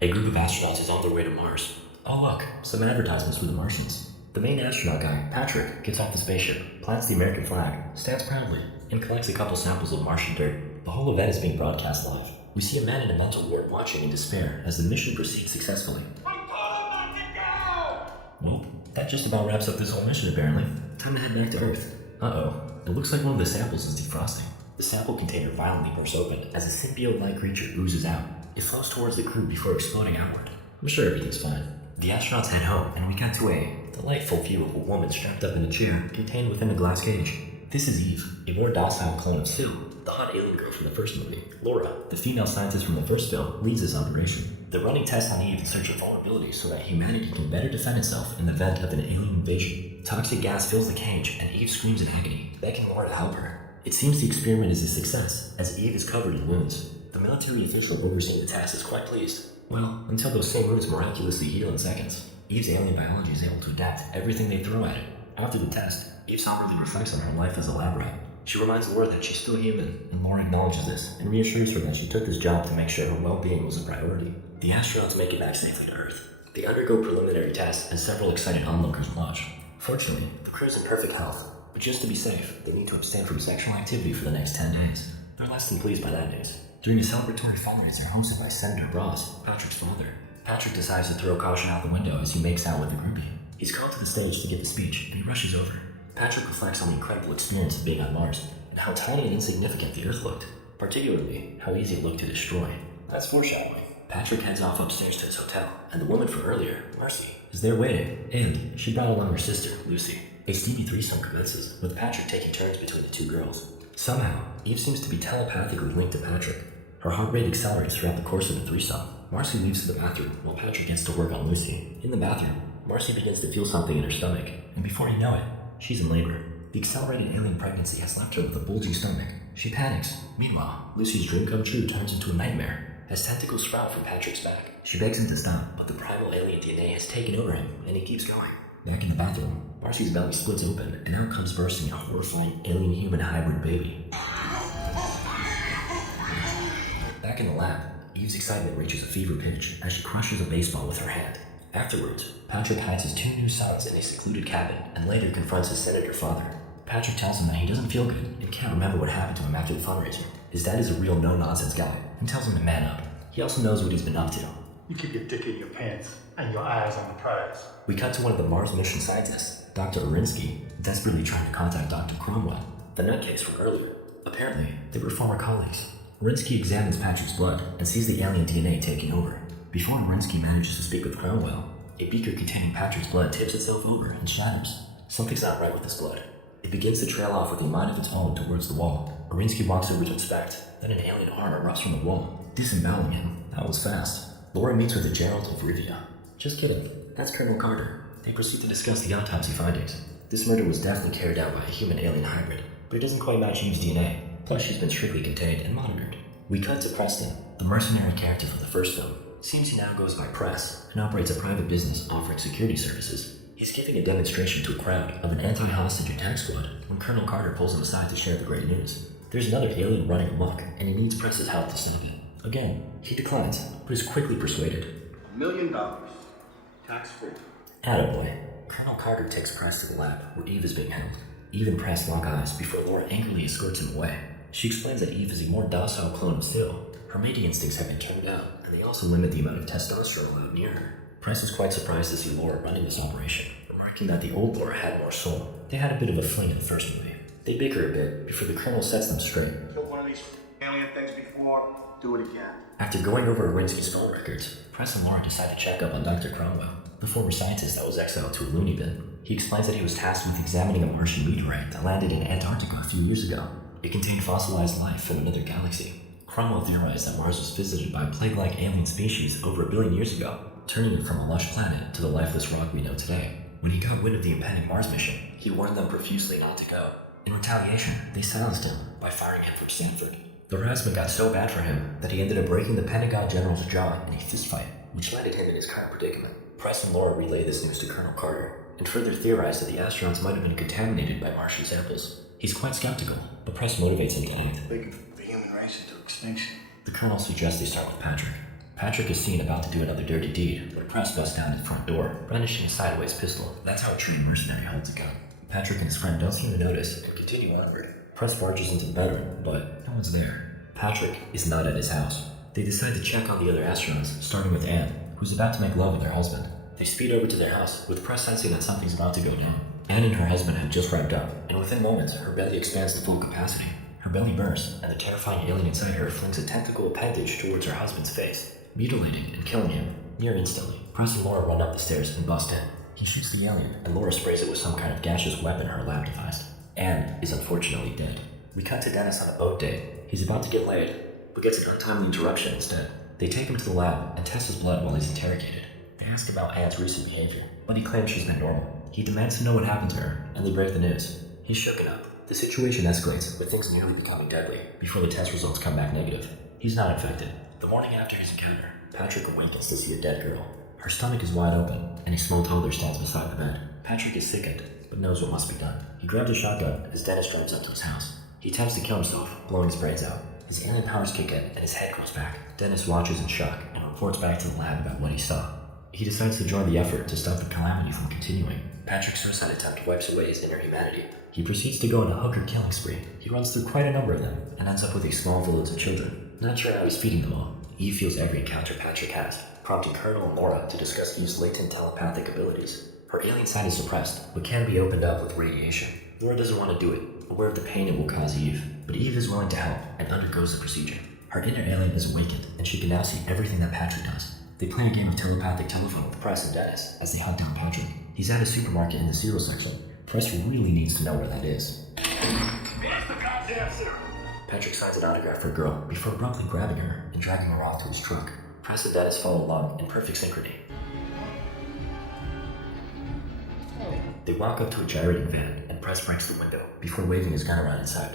A group of astronauts is on their way to Mars. Oh look, some advertisements for the Martians. The main astronaut guy, Patrick, gets off the spaceship, plants the American flag, stands proudly, and collects a couple samples of Martian dirt. The whole event is being broadcast live. We see a man in a mental ward watching in despair as the mission proceeds successfully. I told him not to go! Well, that just about wraps up this whole mission apparently. Time to head back to Earth. Uh-oh, it looks like one of the samples is defrosting. The sample container violently bursts open as a symbiote-like creature oozes out. It flows towards the crew before exploding outward. I'm sure everything's fine. The astronauts head home, and we cut to a delightful view of a woman strapped up in a chair contained within a glass cage. This is Eve, a more docile clone of Sue, the hot alien girl from the first movie. Laura, the female scientist from the first film, leads this operation. They're running tests on Eve in search of vulnerabilities so that humanity can better defend itself in the event of an alien invasion. Toxic gas fills the cage, and Eve screams in agony, begging Laura to help her. It seems the experiment is a success, as Eve is covered in wounds. The military official overseeing the test is quite pleased. Well, until those same wounds miraculously heal in seconds. Eve's alien biology is able to adapt everything they throw at it. After the test, Eve somberly reflects on her life as a lab rat. She reminds Laura that she's still human, and Laura acknowledges this and reassures her that she took this job to make sure her well-being was a priority. The astronauts make it back safely to Earth. They undergo preliminary tests, and several excited onlookers watch. Fortunately, the crew's in perfect health, but just to be safe, they need to abstain from sexual activity for the next 10 days. They're less than pleased by that news. During a celebratory fundraiser hosted by Senator Ross, Patrick's father, Patrick decides to throw caution out the window as he makes out with the groupie. He's called to the stage to give the speech, and he rushes over. Patrick reflects on the incredible experience of being on Mars, and how tiny and insignificant the Earth looked, particularly how easy it looked to destroy. That's foreshadowing. Patrick heads off upstairs to his hotel, and the woman from earlier, Marcy, is there waiting, and she brought along her sister, Lucy. A steamy threesome commences, with Patrick taking turns between the two girls. Somehow, Eve seems to be telepathically linked to Patrick. Her heart rate accelerates throughout the course of the threesome. Marcy leaves to the bathroom, while Patrick gets to work on Lucy. In the bathroom, Marcy begins to feel something in her stomach, and before you know it, she's in labor. The accelerated alien pregnancy has left her with a bulging stomach. She panics. Meanwhile, Lucy's dream come true turns into a nightmare, as tentacles sprout from Patrick's back. She begs him to stop, but the primal alien DNA has taken over him, and he keeps going. Back in the bathroom, Marcy's belly splits open, and out comes bursting a horrifying alien-human hybrid baby. Back in the lab, Eve's excitement reaches a fever pitch as she crushes a baseball with her hand. Afterwards, Patrick hides his two new sons in a secluded cabin and later confronts his senator father. Patrick tells him that he doesn't feel good and can't remember what happened to him after the fundraiser. His dad is a real no-nonsense guy and tells him to man up. He also knows what he's been up to. You keep your dick in your pants and your eyes on the prize. We cut to one of the Mars mission scientists, Dr. Orinsky, desperately trying to contact Dr. Cromwell, the nutcase from earlier. Apparently, they were former colleagues. Orinsky examines Patrick's blood and sees the alien DNA taking over. Before Orinsky manages to speak with Cromwell, a beaker containing Patrick's blood tips itself over and shatters. Something's not right with this blood. It begins to trail off with a mind of its own towards the wall. Orinsky walks over to inspect, then an alien arm erupts from the wall, disemboweling him. That was fast. Laura meets with a Gerald of Rivia. Just kidding, that's Colonel Carter. They proceed to discuss the autopsy findings. This murder was definitely carried out by a human-alien hybrid, but it doesn't quite match Eve's DNA. Plus, she's been strictly contained and monitored. We cut to Preston, the mercenary character from the first film. Seems he now goes by Press and operates a private business offering security services. He's giving a demonstration to a crowd of an anti-hostage attack squad when Colonel Carter pulls him aside to share the great news. There's another alien running amok, and he needs Press's help to stop it. Again, he declines, but is quickly persuaded. $1 million. Tax-free. Attaboy. Colonel Carter takes Press to the lab, where Eve is being held. Eve and Press lock eyes before Laura angrily escorts him away. She explains that Eve is a more docile clone of Sil. Her mating instincts have been turned out, and they also limit the amount of testosterone allowed near her. Press is quite surprised to see Laura running this operation, remarking that the old Laura had more soul. They had a bit of a fling in the first movie. They bicker a bit before the Colonel sets them straight. Took one of these alien things before. Do it again. After going over Orinsky's phone records, Press and Laura decide to check up on Dr. Cromwell, the former scientist that was exiled to a loony bin. He explains that he was tasked with examining a Martian meteorite that landed in Antarctica a few years ago. It contained fossilized life from another galaxy. Cromwell theorized that Mars was visited by a plague-like alien species over 1 billion years ago, turning it from a lush planet to the lifeless rock we know today. When he got wind of the impending Mars mission, he warned them profusely not to go. In retaliation, they silenced him by firing him from Stanford. The harassment got so bad for him that he ended up breaking the Pentagon general's jaw in a fistfight, which landed him in his current predicament. Press and Laura relay this news to Colonel Carter, and further theorized that the astronauts might have been contaminated by Martian samples. He's quite skeptical, but Press motivates him to act. They could put the human race into extinction. The Colonel suggests they start with Patrick. Patrick is seen about to do another dirty deed, but Press busts down his front door, brandishing a sideways pistol. That's how a trained mercenary holds a gun. Patrick and his friend don't seem to notice and continue onward. Press barges into the bedroom, but no one's there. Patrick is not at his house. They decide to check on the other astronauts, starting with Anne, who's about to make love with her husband. They speed over to their house, with Press sensing that something's about to go down. Anne and her husband have just wrapped up, and within moments, her belly expands to full capacity. Her belly bursts, and the terrifying alien inside her flings a tentacle appendage towards her husband's face, mutilating and killing him near instantly. Press and Laura run up the stairs and bust in. He shoots the alien, and Laura sprays it with some kind of gaseous weapon her lab devised. Anne is unfortunately dead. We cut to Dennis on a boat date. He's about to get laid, but gets an untimely interruption instead. They take him to the lab and test his blood while he's interrogated. They ask about Anne's recent behavior, but he claims she's been normal. He demands to know what happened to her, and they break the news. He's shooken up. The situation escalates, with things nearly becoming deadly, before the test results come back negative. He's not infected. The morning after his encounter, Patrick awakens to see a dead girl. Her stomach is wide open, and a small toddler stands beside the bed. Patrick is sickened, but knows what must be done. He grabs a shotgun as Dennis drives up to his house. He attempts to kill himself, blowing his brains out. His alien powers kick in, and his head grows back. Dennis watches in shock and reports back to the lab about what he saw. He decides to join the effort to stop the calamity from continuing. Patrick's suicide attempt wipes away his inner humanity. He proceeds to go on a hooker killing spree. He runs through quite a number of them, and ends up with a small village of children. Not sure how he's feeding them all. Eve feels every encounter Patrick has, prompting Colonel and Laura to discuss Eve's latent telepathic abilities. Her alien side is suppressed, but can be opened up with radiation. Laura doesn't want to do it, aware of the pain it will cause Eve, but Eve is willing to help and undergoes the procedure. Her inner alien is awakened, and she can now see everything that Patrick does. They play a game of telepathic telephone with Press and Dennis as they hunt down Patrick. He's at a supermarket in the cereal section. Press really needs to know where that is. Where's the goddamn cereal? Patrick signs an autograph for a girl before abruptly grabbing her and dragging her off to his truck. Press and Dennis follow along in perfect synchrony. They walk up to a gyrating van, and Press breaks the window before waving his gun around inside.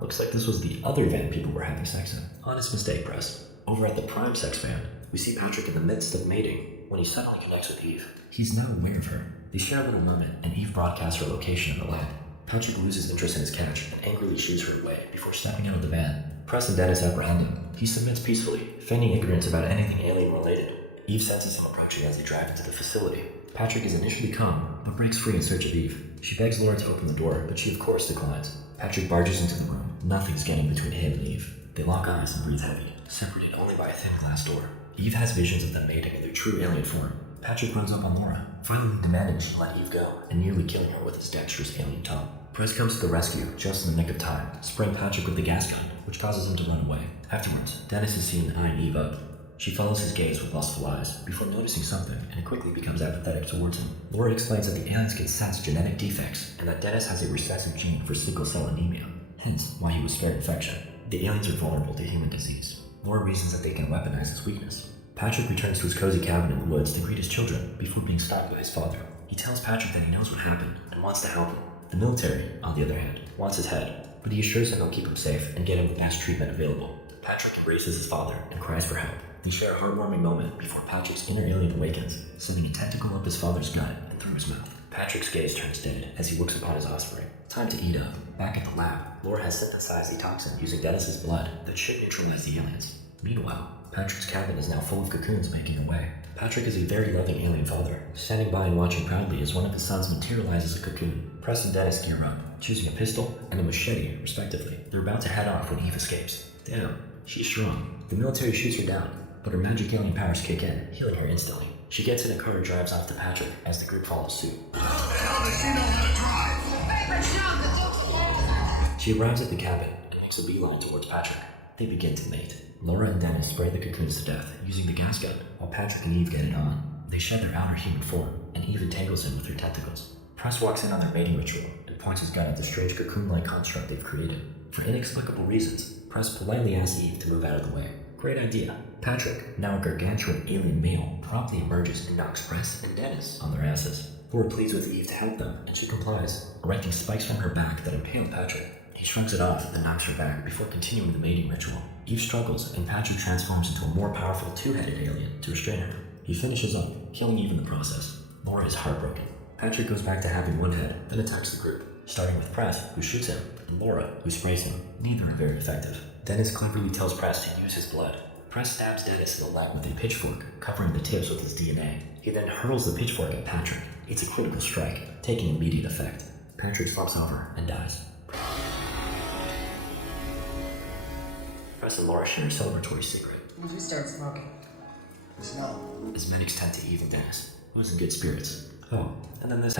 Looks like this was the other van people were having sex in. Honest mistake, Press. Over at the prime sex van, we see Patrick in the midst of mating when he suddenly connects with Eve. He's now aware of her. They share a little moment, and Eve broadcasts her location in the lab. Patrick loses interest in his catch and angrily shoots her away before stepping out of the van. Press and Dennis apprehend him. He submits peacefully, feigning ignorance about anything alien-related. Eve senses him approaching as they drive into the facility. Patrick is initially calm, but breaks free in search of Eve. She begs Laura to open the door, but she of course declines. Patrick barges into the room. Nothing's getting between him and Eve. They lock eyes and breathe heavy, separated only by a thin glass door. Eve has visions of them mating in their true alien form. Patrick runs up on Laura, finally demanding she let Eve go, and nearly killing her with his dexterous alien tongue. Press comes to the rescue just in the nick of time, spraying Patrick with the gas gun, which causes him to run away. Afterwards, Dennis is seen eyeing Eve up. She follows his gaze with lustful eyes, before noticing something, and it quickly becomes apathetic towards him. Laura explains that the aliens can sense genetic defects, and that Dennis has a recessive gene for sickle cell anemia, hence why he was spared infection. The aliens are vulnerable to human disease. Laura reasons that they can weaponize his weakness. Patrick returns to his cozy cabin in the woods to greet his children before being stopped by his father. He tells Patrick that he knows what happened and wants to help him. The military, on the other hand, wants his head, but he assures him he'll keep him safe and get him the best treatment available. Patrick embraces his father and cries for help. They share a heartwarming moment before Patrick's inner alien awakens, sending a tentacle up his father's gut and through his mouth. Patrick's gaze turns dead as he looks upon his offspring. Time to eat up. Back at the lab, Laura has synthesized a toxin using Dennis's blood that should neutralize the aliens. Meanwhile, Patrick's cabin is now full of cocoons making away. Patrick is a very loving alien father, standing by and watching proudly as one of his sons materializes a cocoon. Press and Dennis gear up, choosing a pistol and a machete, respectively. They're about to head off when Eve escapes. Damn, she's strong. The military shoots her down, but her magic alien powers kick in, healing her instantly. She gets in a car and drives off to Patrick as the group follows suit. How the hell does she know how to drive? She arrives at the cabin and makes a beeline towards Patrick. They begin to mate. Laura and Dennis spray the cocoons to death using the gas gun, while Patrick and Eve get it on. They shed their outer human form, and Eve entangles him with her tentacles. Press walks in on their mating ritual and points his gun at the strange cocoon-like construct they've created. For inexplicable reasons, Press politely asks Eve to move out of the way. Great idea. Patrick, now a gargantuan alien male, promptly emerges and knocks Press and Dennis on their asses. Laura pleads with Eve to help them, and she complies, erecting spikes from her back that impale Patrick. He shrugs it off and knocks her back before continuing the mating ritual. Eve struggles, and Patrick transforms into a more powerful two-headed alien to restrain her. He finishes up, killing Eve in the process. Laura is heartbroken. Patrick goes back to having one head, then attacks the group, starting with Press, who shoots him, and Laura, who sprays him. Neither are very effective. Dennis cleverly tells Press to use his blood. Press stabs Dennis in the leg with a pitchfork, covering the tips with his DNA. He then hurls the pitchfork at Patrick. It's a critical strike, taking immediate effect. Patrick flops over and dies. Press and Laura share a celebratory cigarette. When did you start smoking? It's not. As men extend to evil Dennis, who's in good spirits. Oh, and then this